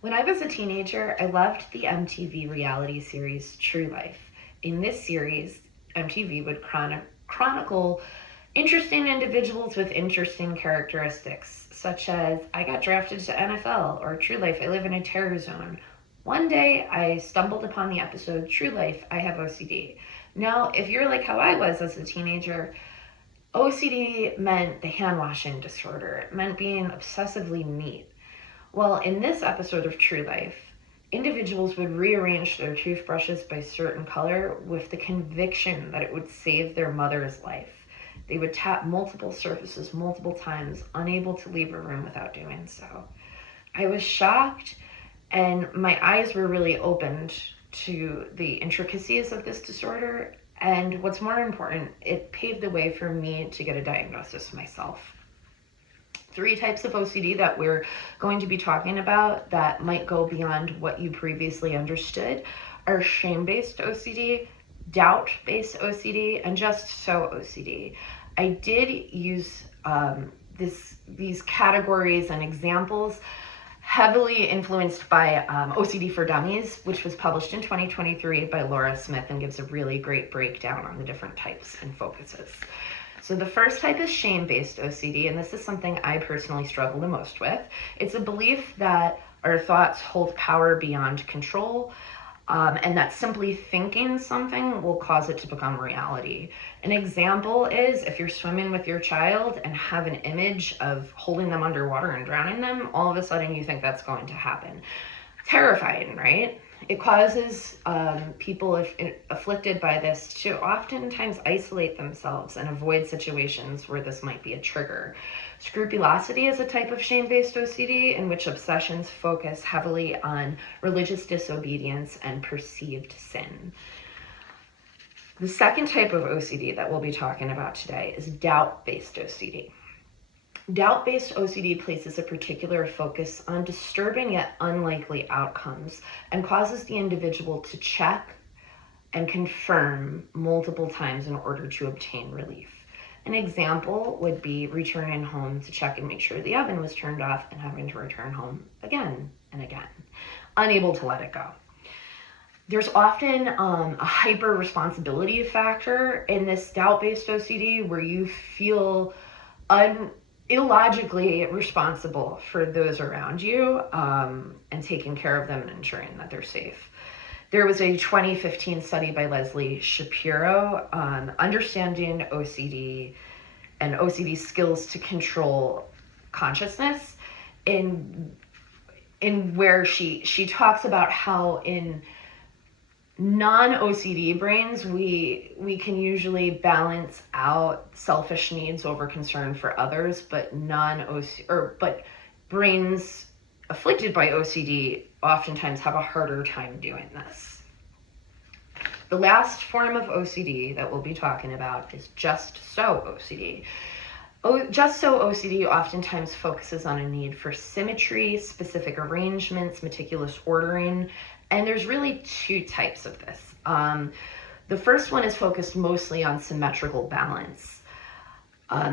When I was a teenager, I loved the MTV reality series True Life. In this series, MTV would chronicle interesting individuals with interesting characteristics, such as I got drafted to NFL or True Life, I live in a terror zone. One day I stumbled upon the episode True Life, I have OCD. Now, if you're like how I was as a teenager, OCD meant the hand washing disorder. It meant being obsessively neat. Well, in this episode of True Life, individuals would rearrange their toothbrushes by certain color with the conviction that it would save their mother's life. They would tap multiple surfaces multiple times, unable to leave a room without doing so. I was shocked, and my eyes were really opened to the intricacies of this disorder. And what's more important, it paved the way for me to get a diagnosis myself. 3 types of OCD that we're going to be talking about that might go beyond what you previously understood are shame-based OCD, doubt-based OCD, and just so OCD. I did use these categories and examples heavily influenced by OCD for Dummies, which was published in 2023 by Laura Smith and gives a really great breakdown on the different types and focuses. So the first type is shame-based OCD, and this is something I personally struggle the most with. It's a belief that our thoughts hold power beyond control, and that simply thinking something will cause it to become reality. An example is if you're swimming with your child and have an image of holding them underwater and drowning them, all of a sudden you think that's going to happen. Terrifying, right? It causes people afflicted by this to oftentimes isolate themselves and avoid situations where this might be a trigger. Scrupulosity is a type of shame-based OCD in which obsessions focus heavily on religious disobedience and perceived sin. The second type of OCD that we'll be talking about today is doubt-based OCD. Doubt-based OCD places a particular focus on disturbing yet unlikely outcomes and causes the individual to check and confirm multiple times in order to obtain relief. An example would be returning home to check and make sure the oven was turned off and having to return home again and again, unable to let it go. There's often a hyper responsibility factor in this doubt-based OCD where you feel illogically responsible for those around you and taking care of them and ensuring that they're safe. There was a 2015 study by Leslie Shapiro on understanding OCD and OCD skills to control consciousness, in where she talks about how in non-OCD brains, we can usually balance out selfish needs over concern for others, but but brains afflicted by OCD oftentimes have a harder time doing this. The last form of OCD that we'll be talking about is just so OCD. Just so OCD oftentimes focuses on a need for symmetry, specific arrangements, meticulous ordering, and there's really 2 types of this. The first one is focused mostly on symmetrical balance.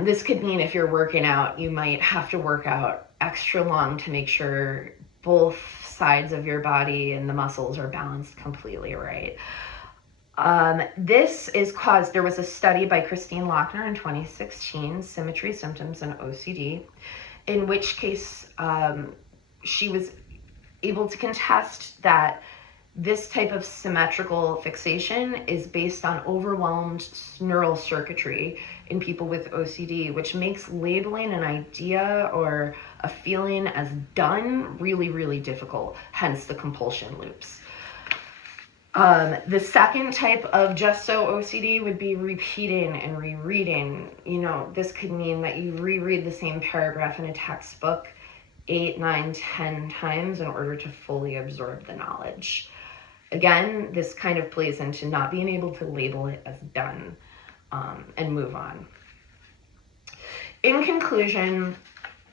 This could mean if you're working out, you might have to work out extra long to make sure both sides of your body and the muscles are balanced completely right. This is caused, there was a study by Christine Lochner in 2016, Symmetry, Symptoms, and OCD, in which case she was able to contest that this type of symmetrical fixation is based on overwhelmed neural circuitry in people with OCD, which makes labeling an idea or a feeling as done really, really difficult, hence the compulsion loops. The second type of just so OCD would be repeating and rereading. This could mean that you reread the same paragraph in a textbook 8, 9, 10 times in order to fully absorb the knowledge. Again, this kind of plays into not being able to label it as done and move on. In conclusion,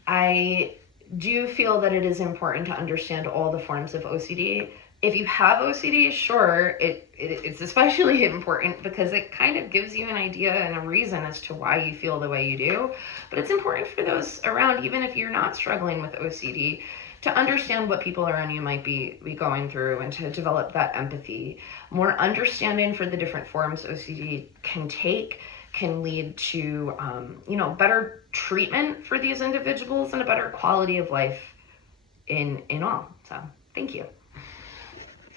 I do feel that it is important to understand all the forms of OCD. If you have OCD, sure, it's especially important because it kind of gives you an idea and a reason as to why you feel the way you do. But it's important for those around, even if you're not struggling with OCD, to understand what people around you might be going through and to develop that empathy. More understanding for the different forms OCD can take can lead to, better treatment for these individuals and a better quality of life in all. So thank you.